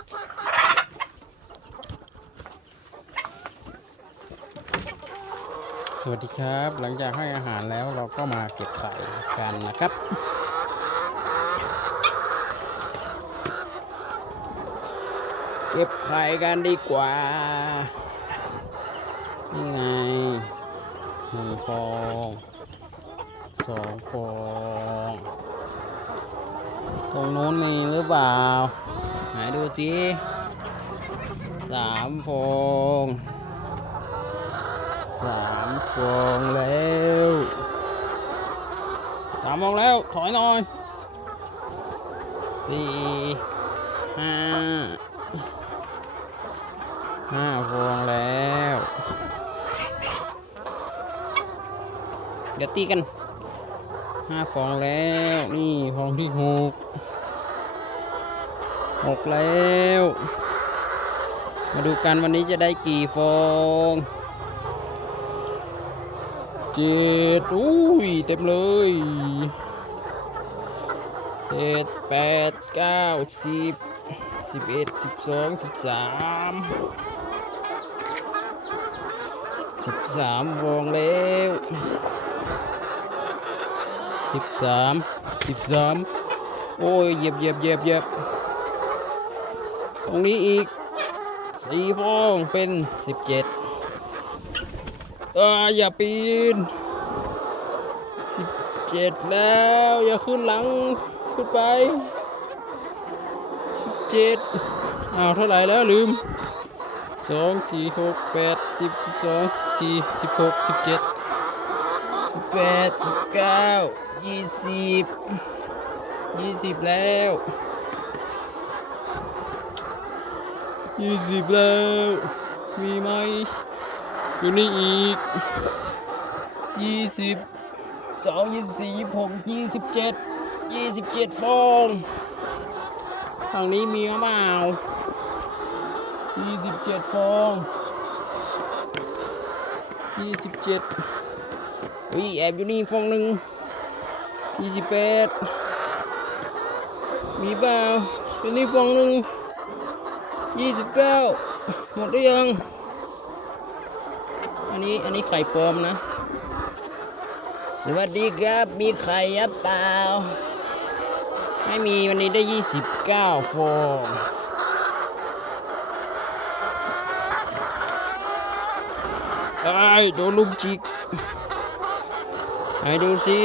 สวัสดีครับ หลังจากให้อาหารแล้วเราก็มาเก็บไข่กันนะครับ เก็บไข่กันดีกว่า นี่ไงหนึ่งฟองสองฟอง ตรงโน้นมีหรือเปล่า ไหนดูสิสามฟองสามฟองแล้วสามฟองแล้วถอยหน่อยสี่ห้าห้าฟองแล้วอย่าตีกันห้าฟองแล้ว นี่ฟองที่หก หกแล้ว มาดูกันวันนี้จะได้กี่ฟองเจ็ดอุ้ยเต็มเลยเจ็ดแปดเก้าสิบสิบเอ็ดสิบสองสิบสามสิบสามวงแล้วสิบสามสิบสามโอ้ยเหยียบเหยียบเหยียบเหยียบ ตรงนี้อีกสี่ฟองเป็นสิบเจ็ดอ่าอย่าปีนสิบเจ็ดแล้ว อย่าขึ้นหลัง ขึ้นไปสิบเจ็ดอ้าวเท่าไหร่แล้วลืมสองสี่หกแปดสิบสิบสองสิบสี่สิบหกสิบเจ็ดสิบแปดสิบเก้ายี่สิบยี่สิบแล้ว ยี่สิบแล้ว มีไหม อยู่นี่อีกยี่สิบสองยี่สิบสี่ยี่สิบหกยี่สิบเจ็ดยี่สิบเจ็ดฟองทางนี้มีหรือเปล่ายี่สิบเจ็ดฟองยี่สิบเจ็ดวิแอบอยู่นี่ฟองหนึ่งยี่สิบแปดมีเปล่าอยู่นี่ฟองหนึ่ง ยี่สิบเก้าหมดหรือยัง อันนี้อันนี้ไข่ปลอมนะ สวัสดีครับมีไข่ยับเปล่า ไม่มีวันนี้ได้ยี่สิบเก้าฟองไอ้โดนลุมจิกไหนดูสิ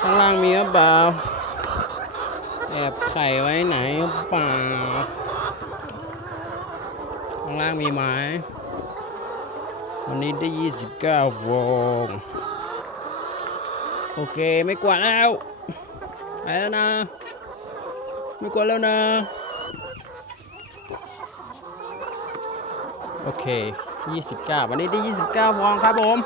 ข้างล่างมีหรือเปล่าแอบไข่ไว้ไหนหรือเปล่าางล่างมีไหมวันนี้ได้ 29ฟองโอเคไม่กวาดแล้วไปแล้วนะ ไม่กวาดแล้วนะ โอเค 29 วันนี้ได้ 29ฟองครับผม